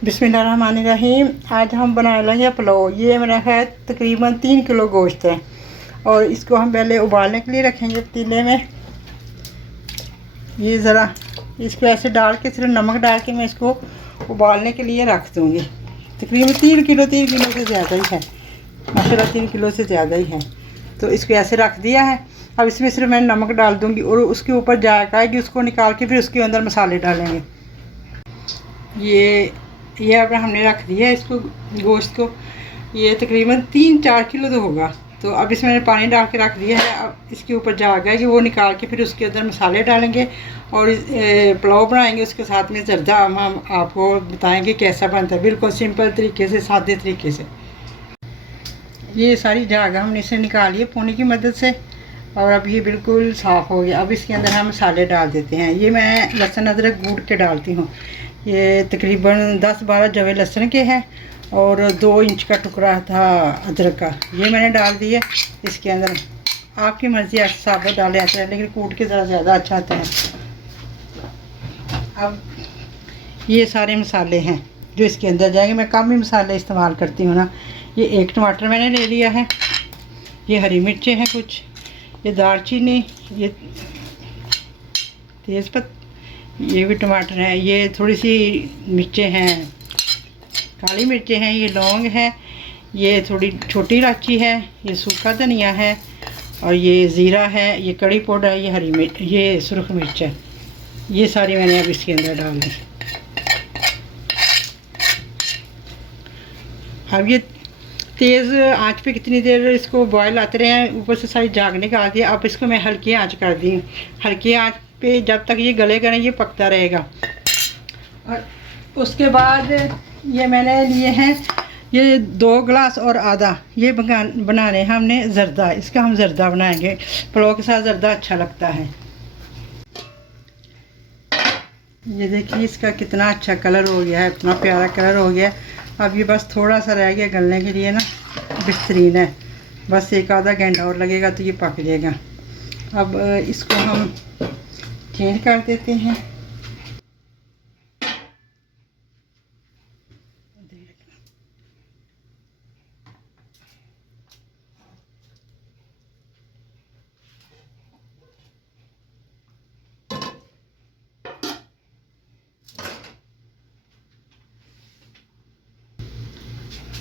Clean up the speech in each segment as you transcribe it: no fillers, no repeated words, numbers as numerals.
बिस्मिल्लाहिर्रहमानिर्रहीम। आज हम बनाने लगे पुलाव। ये मेरा है तकरीबन 3 किलो गोश्त है और इसको हम पहले उबालने के लिए रखेंगे पतीले में। ये ज़रा इसको ऐसे डाल के सिर्फ नमक डाल के मैं इसको उबालने के लिए रख दूँगी। तकरीबन 3 किलो से ज़्यादा ही है, माशाल्लाह 3 किलो से ज़्यादा ही है। तो इसको ऐसे रख दिया है। अब इसमें सिर्फ मैं नमक डाल दूँगी और उसके ऊपर जायका आएगी, उसको निकाल के फिर उसके अंदर मसाले डालेंगे। ये अब हमने रख दिया है इसको, गोश्त को। ये तकरीबन 3-4 किलो तो होगा। तो अब इसमें मैंने पानी डाल के रख दिया है। अब इसके ऊपर जाग है कि वो निकाल के फिर उसके अंदर मसाले डालेंगे और पुलाव बनाएंगे। उसके साथ में जर्दा हम आपको बताएंगे कैसा बनता है, बिल्कुल सिंपल तरीके से, सादे तरीके से। ये सारी जाग हमने इसे निकाली है पोनी की मदद से और अब ये बिल्कुल साफ़ हो गया। अब इसके अंदर हम मसाले डाल देते हैं। ये मैं लहसुन अदरक कूट के डालती हूँ। ये तकरीबन 10-12 जवे लहसुन के हैं और 2 इंच का टुकड़ा था अदरक का, ये मैंने डाल दिया इसके अंदर। आपकी मर्ज़ी है, साबुत डालें ऐसे, लेकिन कूट के ज़्यादा अच्छा आता है। अब ये सारे मसाले हैं जो इसके अंदर जाएंगे। मैं कम ही मसाले इस्तेमाल करती हूँ ना। ये 1 टमाटर मैंने ले लिया है, ये हरी मिर्चें हैं कुछ, ये दालचीनी, ये तेज़पत्ता, ये भी टमाटर है, ये थोड़ी सी मिर्चें हैं, काली मिर्चें हैं, ये लौंग है, ये थोड़ी छोटी इलायची है, ये सूखा धनिया है और ये ज़ीरा है, ये कड़ी पाउडर है, ये हरी मिर्च, ये सुरख मिर्च है। ये सारी मैंने अब इसके अंदर डाल दी। अब ये तेज़ आंच पे कितनी देर इसको बॉयल आते रहे हैं, ऊपर से सारी झाग निकाल दिया। अब इसको मैं हल्की आंच कर दी, हल्की आंच पे जब तक ये गलेगा नहीं, ये पकता रहेगा। और उसके बाद ये मैंने लिए हैं ये 2 गिलास और आधा, ये बनाने हमने ज़र्दा, इसका हम ज़र्दा बनाएंगे। पुलाव के साथ ज़र्दा अच्छा लगता है। ये देखिए इसका कितना अच्छा कलर हो गया है, इतना प्यारा कलर हो गया। अब ये बस थोड़ा सा रह गया गलने के लिए ना, बेहतरीन है। बस 1-आधा घंटा और लगेगा तो ये पक जाएगा। अब इसको हम चेंज कर देते हैं।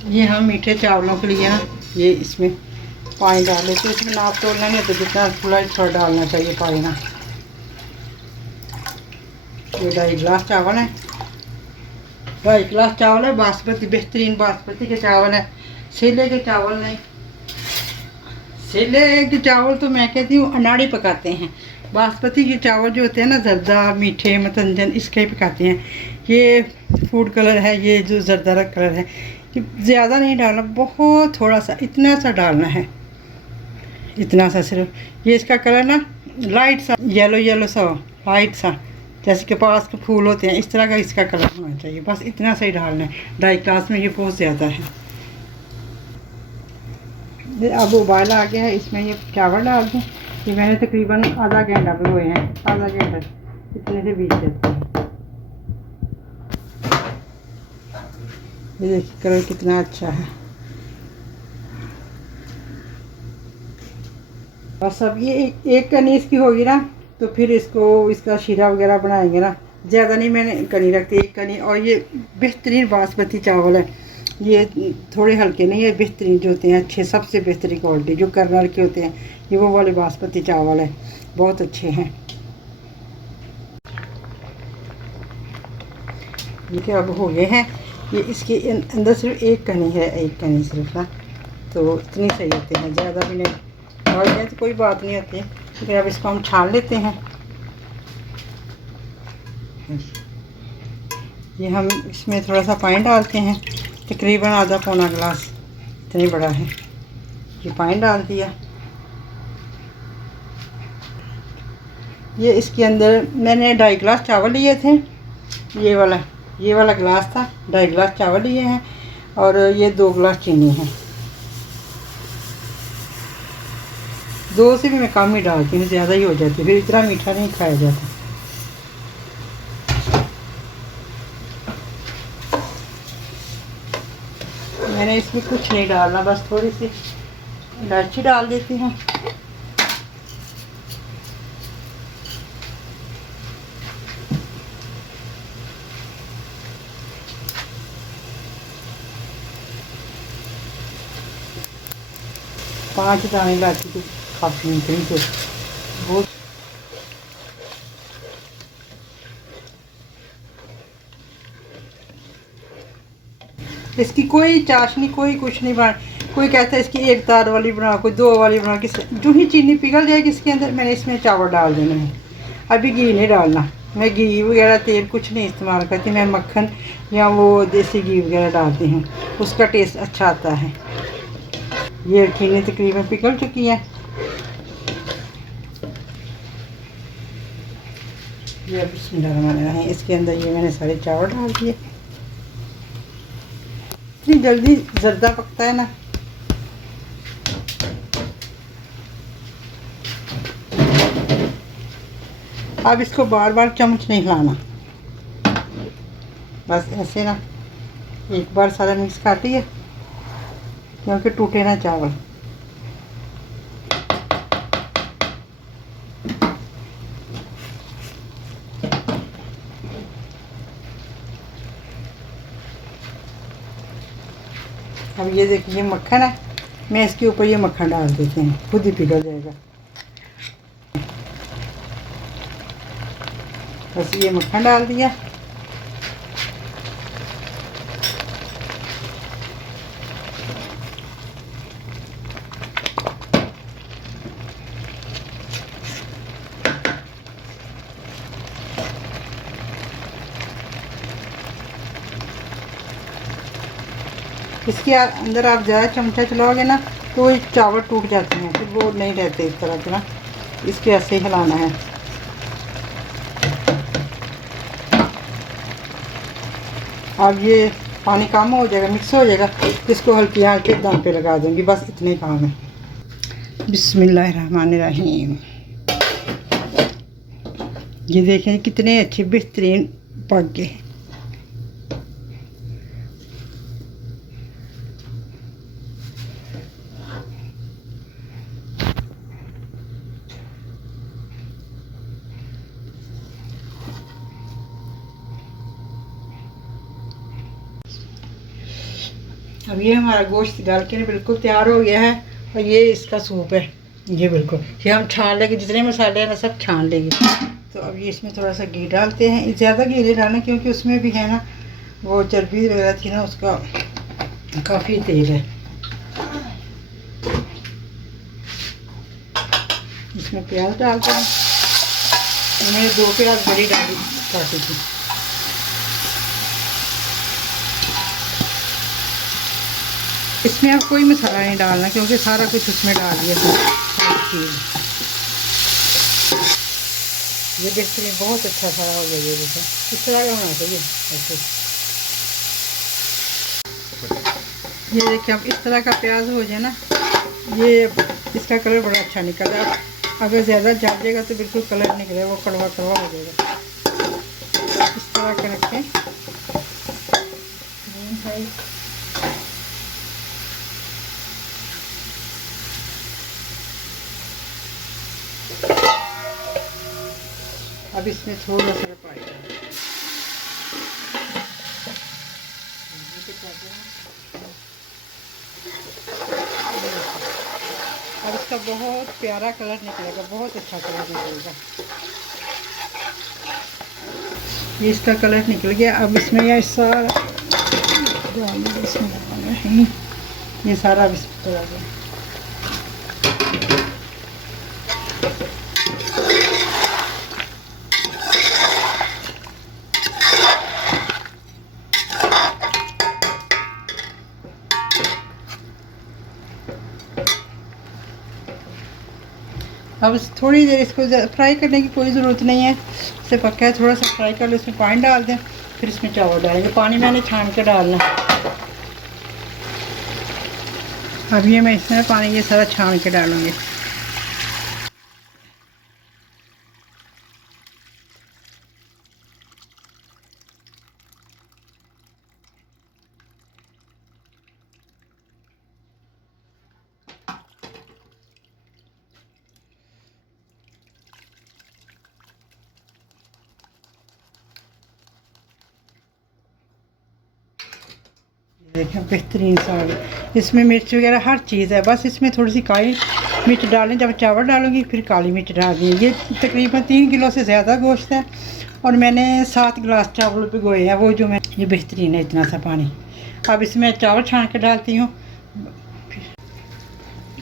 ये हम मीठे चावलों के लिए ना, ये इसमें पानी डाल लेते हैं। इसमें नाप तोड़ना नहीं तो जितना थोड़ा डालना चाहिए पानी ना। ये 2.5 गिलास चावल है, 2.5 गिलास चावल है। बासमती, बेहतरीन बासमती के चावल है, सेले के चावल नहीं। सेले के चावल तो मैं कहती हूँ अनाड़ी पकाते हैं। बासमती के चावल जो होते हैं ना, ज़र्दा मीठे मतंजन, इसके ही पकाते हैं। ये फूड कलर है, ये जो ज़र्दा कलर है, ये ज़्यादा नहीं डालना, बहुत थोड़ा सा, इतना सा डालना है, इतना सा सिर्फ। ये इसका कलर ना लाइट सा येलो सा, लाइट सा, जैसे के पास के फूल होते हैं, इस तरह का इसका कलर होना चाहिए। बस इतना सा ही डालना है। 2.5 गिलास में ये बहुत ज़्यादा है। अब उबाल आ गया है, इसमें ये चावल डाल दूँ। ये मैंने तकरीबन आधा घंटा भिगोए हैं, आधा घंटा, इतने से बीत जाते हैं। ये देखिए कलर कितना अच्छा है। बस अब ये एक कनी इसकी होगी ना, तो फिर इसका शीरा वगैरह बनाएंगे ना। ज़्यादा नहीं मैंने कनी रखती, 1 कनी। और ये बेहतरीन बासमती चावल है, ये थोड़े हल्के नहीं है, बेहतरीन जो होते हैं अच्छे, सबसे बेहतरीन क्वालिटी जो कर्नल के होते हैं, ये वो वाले बासमती चावल है, बहुत अच्छे हैं। ये अब हो गए हैं। ये इसके अंदर सिर्फ 1 कनी है, 1 कनी सिर्फ ना, तो इतनी सही होते हैं, ज़्यादा भी नहीं। और ये तो कोई बात नहीं होती। लेकिन अब इसको हम छान लेते हैं। ये हम इसमें थोड़ा सा पानी डालते हैं, तकरीबन आधा-पौना गिलास, इतनी बड़ा है। ये पानी डाल दिया। ये इसके अंदर मैंने 2.5 गिलास चावल लिए थे, ये वाला गिलास था, 2.5 गिलास चावल लिए हैं और ये 2 गिलास चीनी है। 2 से भी मैं कम ही डालती हूँ, ज़्यादा ही हो जाती है, फिर इतना मीठा नहीं खाया जाता। मैंने इसमें कुछ नहीं डालना, बस थोड़ी सी इलायची डाल देती हूँ। पांच दाने इलायची तो काफ़ी निकली तो बहुत। इसकी कोई चाशनी, कोई कुछ नहीं बना। कोई कहता है इसकी एक तार वाली बना, कोई दो वाली बना। किस जो ही चीनी पिघल जाएगी इसके अंदर, मैंने इसमें चावल डाल देने हैं। अभी घी नहीं डालना, मैं घी वगैरह तेल कुछ नहीं इस्तेमाल करती, मैं मक्खन या वो देसी घी वगैरह डालती हूँ, उसका टेस्ट अच्छा आता है। ये चीनी तकरीबन पिघल चुकी है। ये बिस्मिल्लाह, इसके अंदर ये मैंने सारे चावल डाल दिए। इतनी जल्दी जर्दा पकता है ना। अब इसको बार बार चम्मच नहीं हिलाना, बस ऐसे ना एक बार सारा मिक्स कर दिया, क्योंकि टूटे ना चावल। अब ये देखिए ये मक्खन है, मैं इसके ऊपर ये मक्खन डाल देती हूँ, खुद ही पिघल जाएगा। बस ये मक्खन डाल दिया। इसके अंदर आप ज़्यादा चमचा चलाओगे ना तो ये चावल टूट जाते हैं, फिर वो नहीं रहते इस तरह के ना। इसके ऐसे ही हिलाना है। अब ये पानी कम हो जाएगा, मिक्स हो जाएगा, तो इसको हल्की आंच पे दम पे लगा दूँगी, बस इतने काम है। बिस्मिल्लाहिर्रहमानिर्रहीम। ये देखें कितने अच्छे बेहतरीन पक गए। अब ये हमारा गोश्त डाल के बिल्कुल तैयार हो गया है, और ये इसका सूप है। ये बिल्कुल ये हम छान लेंगे, जितने मसाले हैं ना सब छान लेंगे। तो अब ये इसमें थोड़ा सा घी डालते हैं। ज़्यादा घी नहीं डालना, क्योंकि उसमें भी है ना वो चर्बी वगैरह थी ना, उसका काफ़ी तेल है। इसमें प्याज डालते हैं। मैंने 2 प्याज बड़ी डाली काटी थी। इसमें अब कोई मसाला नहीं डालना, क्योंकि सारा कुछ उसमें डाल दिया था, हर चीज़। ये बेहतरीन बहुत अच्छा सारा हो गया। जैसे इस तरह का होना चाहिए ऐसे। ये देखिए अब इस तरह का प्याज हो जाए ना, ये इसका कलर बड़ा अच्छा निकल जाए। अगर ज़्यादा जल जाएगा तो बिल्कुल कलर निकलेगा, वो कड़वा कड़वा हो जाएगा। इस तरह का रखें। अब इसमें थोड़ा सा पानी अब इसका बहुत प्यारा कलर निकलेगा, बहुत अच्छा कलर निकलेगा। ये इसका कलर निकल गया। अब इसमें यह सारा ये सारा अब इसमें चला गया। अब थोड़ी देर इसको फ्राई करने की कोई ज़रूरत नहीं है, इससे पक्का है। थोड़ा सा फ्राई कर लो, इसमें पानी डाल दें, फिर इसमें चावल डालेंगे। पानी मैंने छान के डालना। अब ये मैं इसमें पानी ये सारा छान के डालूँगी। देखें बेहतरीन साग, इसमें मिर्च वगैरह हर चीज़ है, बस इसमें थोड़ी सी काली मिर्च डालें। जब चावल डालूंगी फिर काली मिर्च डाल दी। ये तकरीबन 3 किलो से ज़्यादा गोश्त है और मैंने 7 गिलास चावल भिगोए हैं, वो जो मैं ये बेहतरीन है इतना सा पानी। अब इसमें चावल छान के डालती हूँ।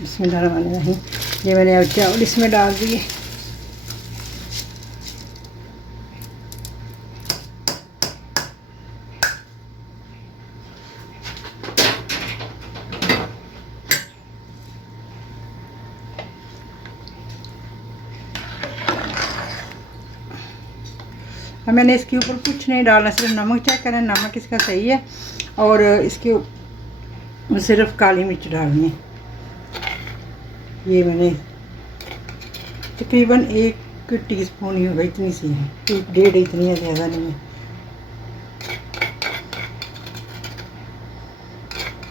इसमें डालने नहीं, ये मैंने अब चावल इसमें डाल दिए। अब मैंने इसके ऊपर कुछ नहीं डालना, सिर्फ नमक चेक करें नमक इसका सही है, और इसके सिर्फ काली मिर्च डालनी है। ये मैंने तकरीबन 1 टीस्पून ही होगा, इतनी सी है, 1 डेढ़ इतनी है, ज़्यादा नहीं है।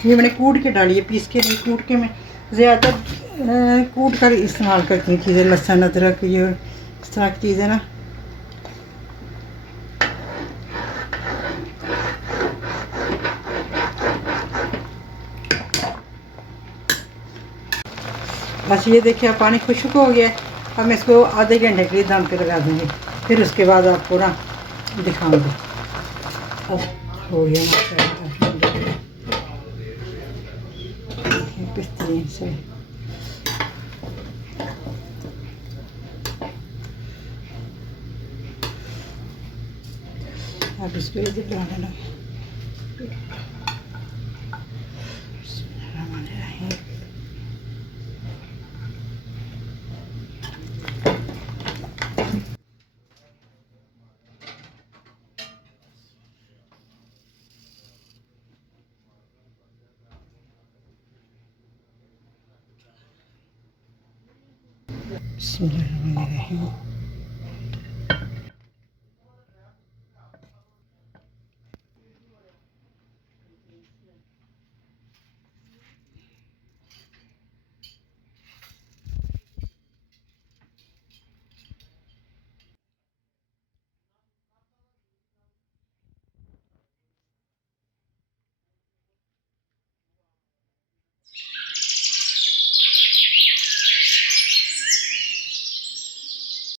ये मैंने कूट के डाली है, पीस के नहीं, कूट के। मैं ज़्यादा कूट कर इस्तेमाल करती हूँ चीज़ें, लहसुन अदरक ये इस तरह की चीज़ें ना। बस ये देखिए अब पानी खुश्क हो गया है। अब मैं इसको आधे घंटे के लिए दम पे लगा दूँगी, फिर उसके बाद आपको ना दिखाऊँगी। अब हो गया माशाल्लाह बेहतरीन से। अब इसको इधर डालने लगे। बिस्मिल्लाहिर्रहमानिर्रहीम।